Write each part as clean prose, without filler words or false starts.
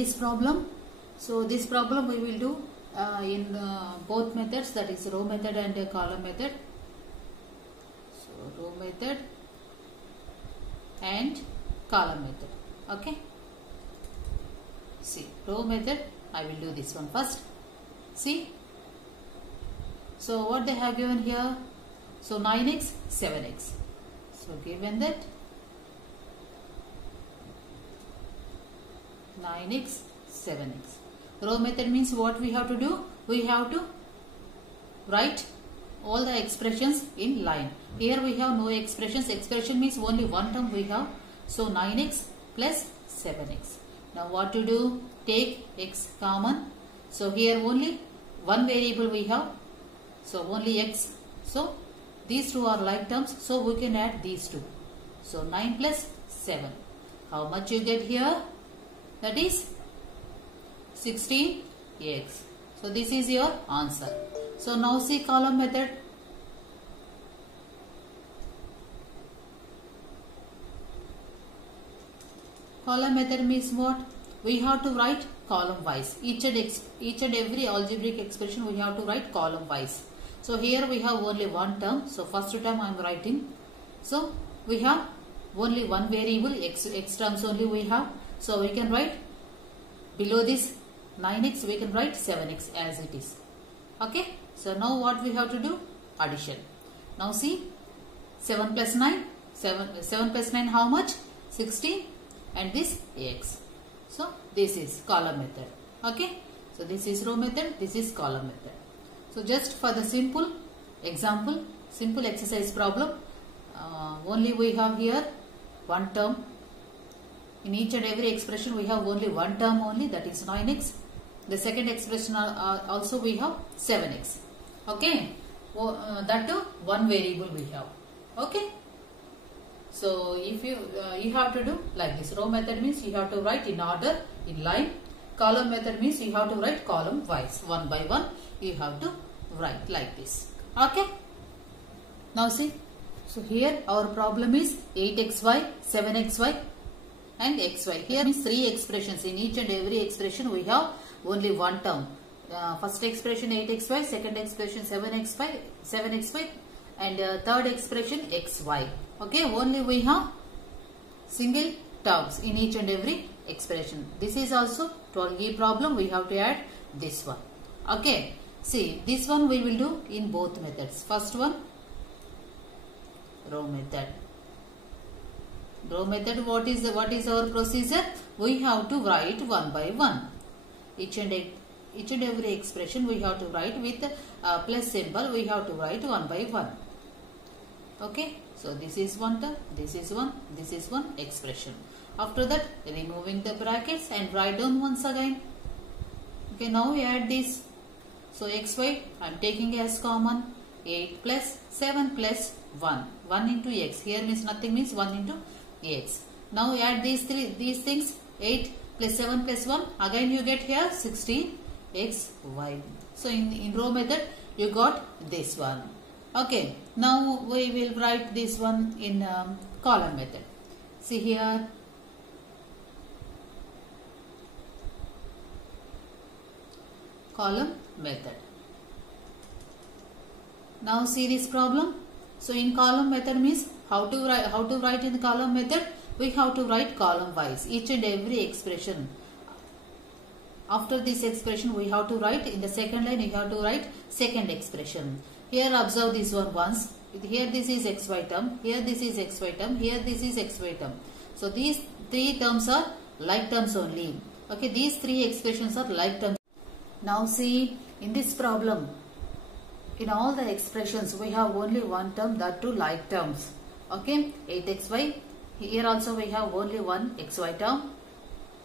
this problem. So this problem we will do in both methods, that is row method and column method. So row method and column method. Okay. See, row method, I will do this one first. See. So what they have given here? So 9x, 7x. So given that 9x, 7x. Row method means what we have to do? We have to write all the expressions in line. Here we have no expressions. Expression means only one term we have. So 9x plus 7x. Now what to do? Take x common. So here only one variable we have. So only x. So these two are like terms. So we can add these two. So 9 plus 7. How much you get here? That is 16x. So this is your answer. So now see column method. Column method means what? We have to write column wise. Each and every algebraic expression we have to write column wise. So here we have only one term. So first term I am writing. So we have only one variable, x terms only we have. So we can write below this 9x, we can write 7x as it is. Okay. So now what we have to do? Addition. Now see, 7 plus 9. 7 plus 9 how much? 16. And this x. So this is column method. Okay. So this is row method. This is column method. So just for the simple example, simple exercise problem, only we have here one term. In each and every expression we have only one term only, that is 9x. The second expression also we have 7x. Okay. That too one variable we have. Okay. So if you have to do like this. Row method means you have to write in order, in line. Column method means you have to write column wise. One by one you have to write like this. Okay. Now see. So here our problem is 8xy, 7xy and xy. Here means three expressions. In each and every expression we have only one term. First expression 8xy, second expression 7xy and third expression xy. Okay, only we have single terms in each and every expression. This is also 12e problem. We have to add this one. Okay, see this one we will do in both methods. First one, row method. Row method, what is our procedure? We have to write one by one. Each and every expression we have to write with plus symbol. We have to write one by one. Okay. So this is one term, this is one expression. After that, removing the brackets and write down once again. Okay, now we add this. So xy I am taking as common. 8 plus 7 plus 1. 1 into x. Here means nothing, means 1 into x. Now we add these things. 8 plus 7 plus 1. Again you get here 16xy. So in row method you got this one. Okay, now we will write this one in column method. See here, column method. Now see this problem. So in column method means how to write in the column method? We have to write column wise. Each and every expression. After this expression we have to write in the second line. You have to write second expression. Here observe this one once. Here this is xy term. Here this is xy term. Here this is xy term. So these three terms are like terms only. Okay, these three expressions are like terms. Now see in this problem, in all the expressions we have only one term, that two like terms. Okay, 8xy. Here also we have only one xy term.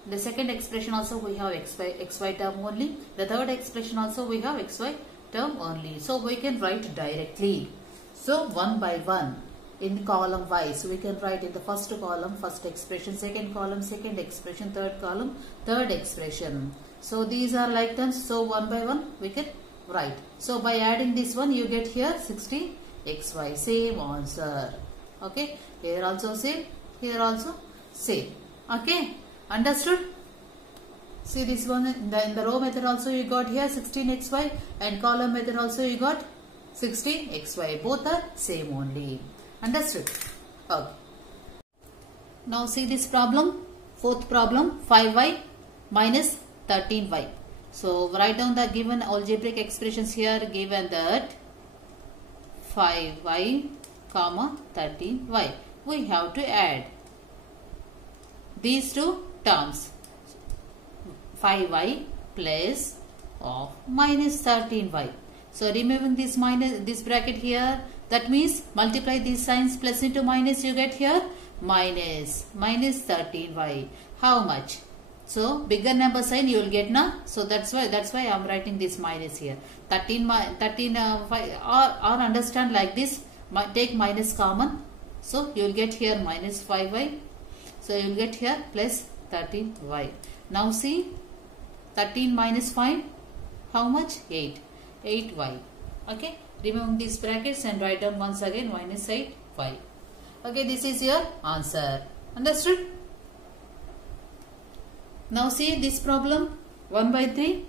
The second expression also we have xy term only. The third expression also we have xy term only. So we can write directly. So one by one in column wise we can write in the first column first expression, second column second expression, third column third expression. So these are like terms. So one by one we can write. So by adding this one you get here 60xy. Same answer. Okay. Here also same. Here also same. Okay. Understood? See this one in the row method also you got here 16xy, and column method also you got 16xy. Both are same only. Understood? Okay. Now see this problem. Fourth problem, 5y minus 13y. So write down the given algebraic expressions here. Given that 5y comma 13y, we have to add these two terms. 5y plus of minus 13y. So removing this bracket here, that means multiply these signs, plus into minus, you get here minus 13y. How much? So bigger number sign you will get now. So that's why I am writing this minus here. 5, or understand like this. Take minus common. So you will get here minus 5y. So you will get here plus 13y. Now see 13 minus 5. How much? 8. 8y. Okay. Remove these brackets and write down once again minus 8y. Okay. This is your answer. Understood? Now see this problem. 1 by 3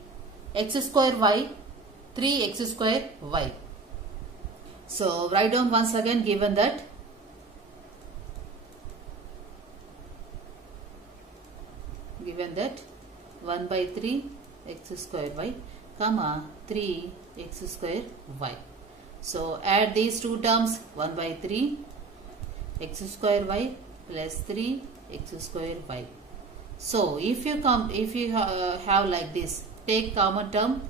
x square y 3x square y. So write down once again, given that 1 by 3 x square y comma 3 x square y. So add these two terms, 1 by 3 x square y plus 3 x square y. So if you have like this, take common term,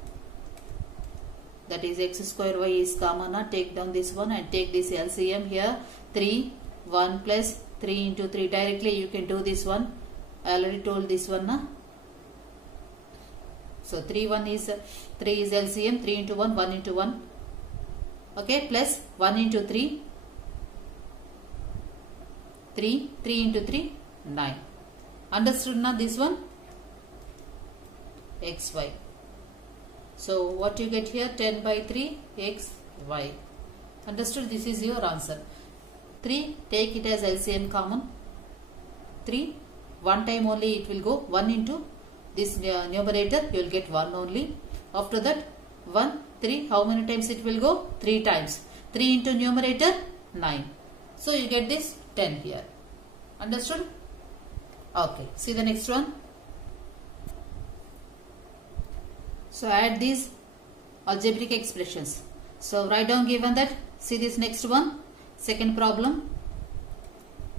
that is x square y is common. Take down this one and take this LCM here. 3 1 plus 3 into 3. Directly you can do this one. I already told this one na. So 3 is LCM. 3 into 1 1 into 1. Okay, plus 1 into 3 3 into 3 9. Understood now this one? xy. So what you get here? 10 by 3 xy. Understood? This is your answer. 3, take it as LCM common. 3, one time only it will go. 1 into this numerator, you will get 1 only. After that 1, 3, how many times it will go? 3 times. 3 into numerator 9. So you get this 10 here. Understood? Okay. See the next one. So add these algebraic expressions. So write down, given that, see this next one, second problem.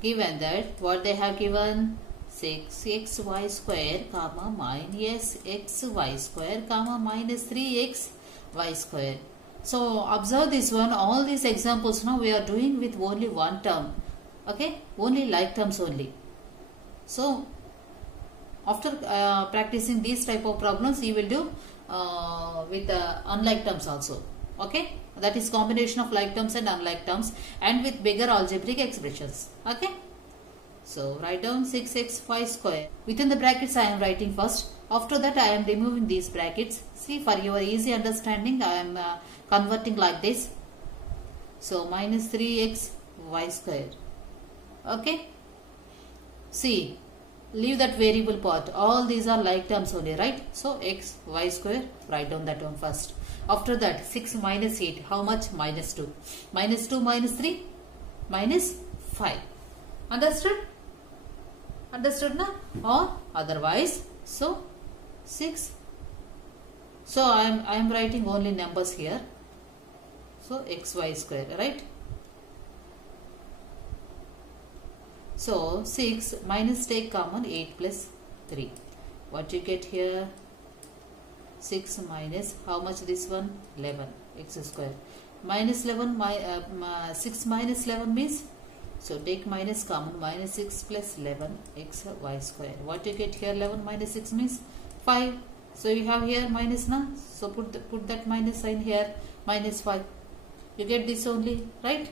Given that what they have given, 6xy square comma minus xy square comma minus 3xy square. So observe this one. All these examples now we are doing with only one term. Okay, only like terms only. So after practicing these type of problems, you will do with unlike terms also. Okay, that is combination of like terms and unlike terms, and with bigger algebraic expressions. Okay, so write down 6xy square. Within the brackets I am writing first. After that I am removing these brackets. See, for your easy understanding I am converting like this. So minus 3xy square. Okay, see, leave that variable part. All these are like terms only, right? So x y square, write down that one first. After that 6 minus 8, how much? Minus 2. Minus 2 minus 3, minus 5. Understood? Understood na? Or otherwise, so 6. So I am writing only numbers here. So xy square, right? So 6 minus, take common, 8 plus 3. What you get here? 6 minus, how much this one? 11 x square. Minus 11, 6 minus 11 means, so take minus common, minus 6 plus 11 x y square. What you get here? 11 minus 6 means 5. So you have here minus na. So put that minus sign here, minus 5. You get this only, right?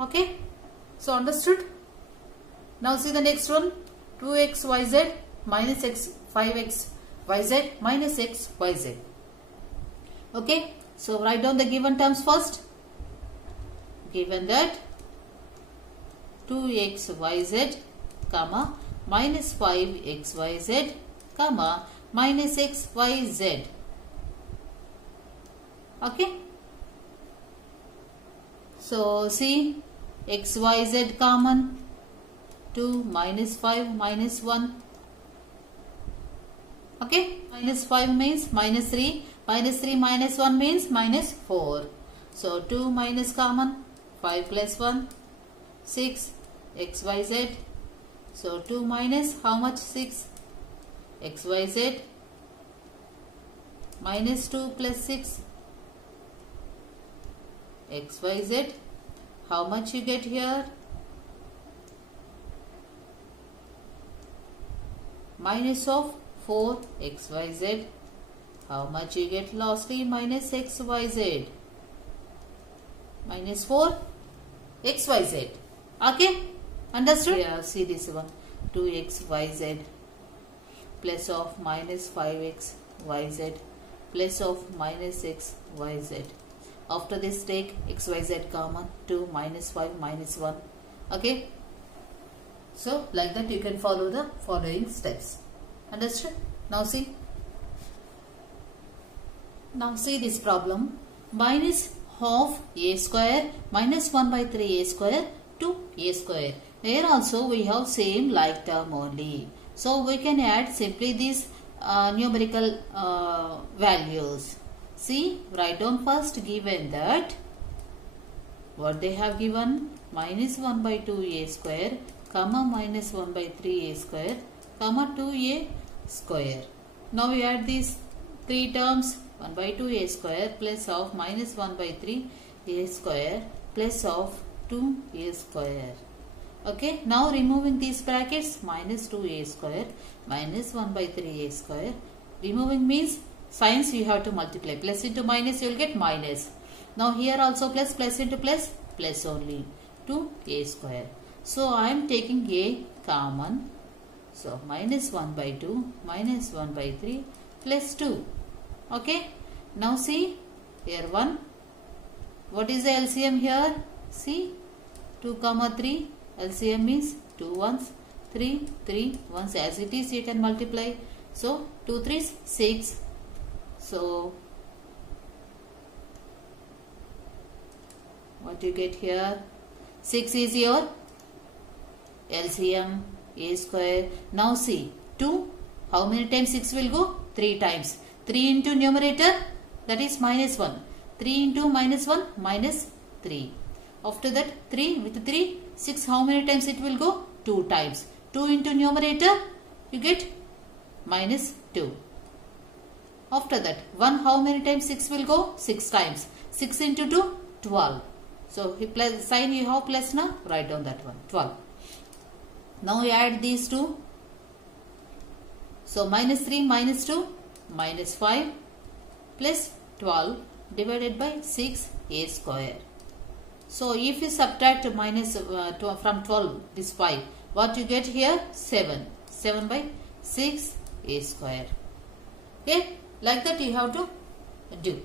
Okay. So understood? Now see the next one. 2xyz minus 5xyz minus xyz. Okay. So write down the given terms first. Given that 2xyz comma minus 5xyz comma minus x, y, z. Okay. So see, x, y, z common. 2 minus 5 minus 1. Okay. Minus 5 means minus 3. Minus 3 minus 1 means minus 4. So 2 minus common. 5 plus 1. 6. X, y, z. So 2 minus how much? 6. X, y, z. Minus 2 plus 6. X, y, z. How much you get here? Minus of 4 x, y, z. How much you get lastly? Minus x, y, z. Minus 4 x, y, z. Okay? Understood? Yeah, see this one. 2x, y, z. Plus of minus 5x, y, z. Plus of minus x, y, z. After this take x, y, z common. 2 minus 5 minus 1. Okay? So, like that you can follow the following steps. Understood? Now see. Now see this problem. Minus half a square minus 1 by 3 a square to a square. Here also we have same like term only. So, we can add simply these numerical values. See, write down first given that what they have given minus 1 by 2a square comma minus 1 by 3a square comma 2a square. Now we add these three terms 1 by 2a square plus of minus 1 by 3a square plus of 2a square. Okay, now removing these brackets minus 2a square minus 1 by 3a square. Removing means signs you have to multiply. Plus into minus you will get minus. Now here also plus, plus into plus, plus only 2a square. So I am taking a common. So minus 1 by 2 minus 1 by 3 plus 2. Okay. Now see here 1. What is the LCM here? See 2 comma 3. LCM means 2 ones 3 3 ones as it is you can multiply. So 2 3s 6. So what you get here? 6 is your LCM a square. Now see 2. How many times 6 will go? 3 times. 3 into numerator, that is minus 1. 3 into minus 1 minus 3. After that 3 with 3 6 how many times it will go? 2 times. 2 into numerator you get minus 2. After that 1 how many times 6 will go? 6 times. 6 into 2 12. So plus sign you have plus now, write down that one 12. Now we add these two. So minus 3 minus 2 minus 5 plus 12 divided by 6 a square. So if you subtract minus from 12 this 5, what you get here? 7. 7 by 6 a square. Okay, like that you have to do.